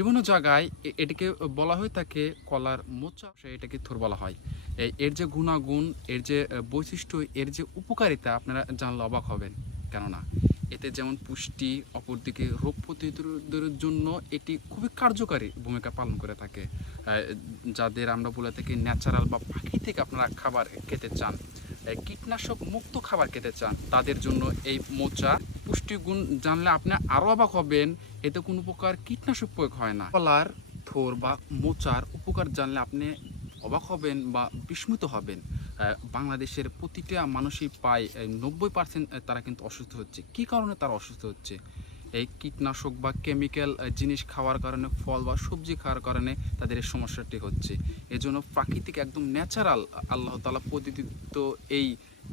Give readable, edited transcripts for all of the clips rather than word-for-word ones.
বিভিন্ন জায়গায় এটিকে বলা হয়ে থাকে কলার মোচা, এটাকে থোর বলা হয়। এর যে গুণাগুণ, এর যে বৈশিষ্ট্য, এর যে উপকারিতা আপনারা জানলে অবাক হবেন। কেননা এতে যেমন পুষ্টি, অপরদিকে রোগ প্রতিরোধের জন্য এটি খুবই কার্যকারী ভূমিকা পালন করে থাকে। যাদের আমরা বলে থাকি ন্যাচারাল বা প্রাকৃতিক আপনারা খাবার খেতে চান, কীটনাশক মুক্ত খাবার খেতে চান, তাদের জন্য এই মোচা পুষ্টিগুণ জানলে আপনি আরও অবাক হবেন। এতে কোনো প্রকার কীটনাশক প্রয়োগ হয় না। কলার থোর বা মোচার উপকার জানলে আপনি অবাক হবেন বা বিস্মিত হবেন। বাংলাদেশের প্রতিটা মানুষই প্রায় 90% তারা কিন্তু অসুস্থ হচ্ছে। কী কারণে তারা অসুস্থ হচ্ছে? এই কীটনাশক বা কেমিক্যাল জিনিস খাওয়ার কারণে, ফল বা সবজি খাওয়ার কারণে তাদের এই সমস্যাটি হচ্ছে। এজন্য প্রাকৃতিক একদম ন্যাচারাল আল্লাহ তাআলা প্রদত্ত এই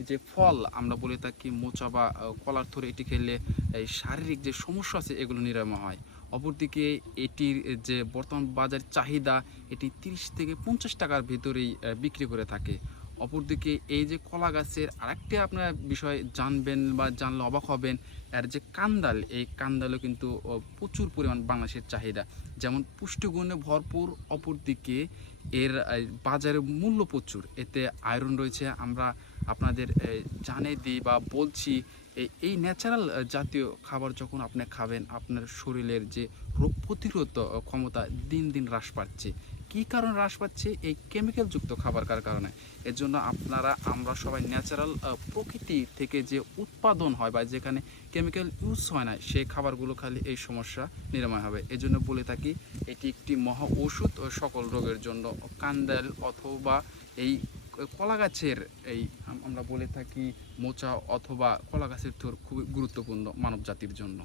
যে ফল আমরা বলে থাকি মোচা বা কলার থোর, এটি খেলে এই শারীরিক যে সমস্যা আছে এগুলো নিরাময় হয়। অপরদিকে এটির যে বর্তমান বাজার চাহিদা, এটি ৩০ থেকে ৫০ টাকার ভিতরেই বিক্রি করে থাকে। অপরদিকে এই যে কলা গাছের আরেকটি আপনার বিষয় জানবেন বা জানলে অবাক হবেন, এর যে কান্দাল, এই কান্দালও কিন্তু প্রচুর পরিমাণ বাংলাদেশের চাহিদা। যেমন পুষ্টিগুণে ভরপুর, অপরদিকে এর বাজারে মূল্য প্রচুর। এতে আয়রন রয়েছে। আমরা আপনাদের জানিয়ে দিই বা বলছি, এই ন্যাচারাল জাতীয় খাবার যখন আপনি খাবেন, আপনার শরীরের যে রোগ প্রতিরোধ ক্ষমতা দিন দিন হ্রাস পাচ্ছে। কী কারণে হ্রাস পাচ্ছে? এই কেমিক্যালযুক্ত খাবার খাওয়ার কারণে। এর জন্য আমরা সবাই ন্যাচারাল প্রকৃতি থেকে যে উৎপাদন হয় বা যেখানে কেমিক্যাল ইউজ হয় না, সেই খাবারগুলো খালি এই সমস্যা নিরাময় হবে। এজন্য বলে থাকি এটি একটি মহা ঔষধ সকল রোগের জন্য। কান্দাল অথবা এই কলা গাছের এই আমরা বলে থাকি মোচা অথবা কলা গাছের থোর খুবই গুরুত্বপূর্ণ মানব জাতির জন্য।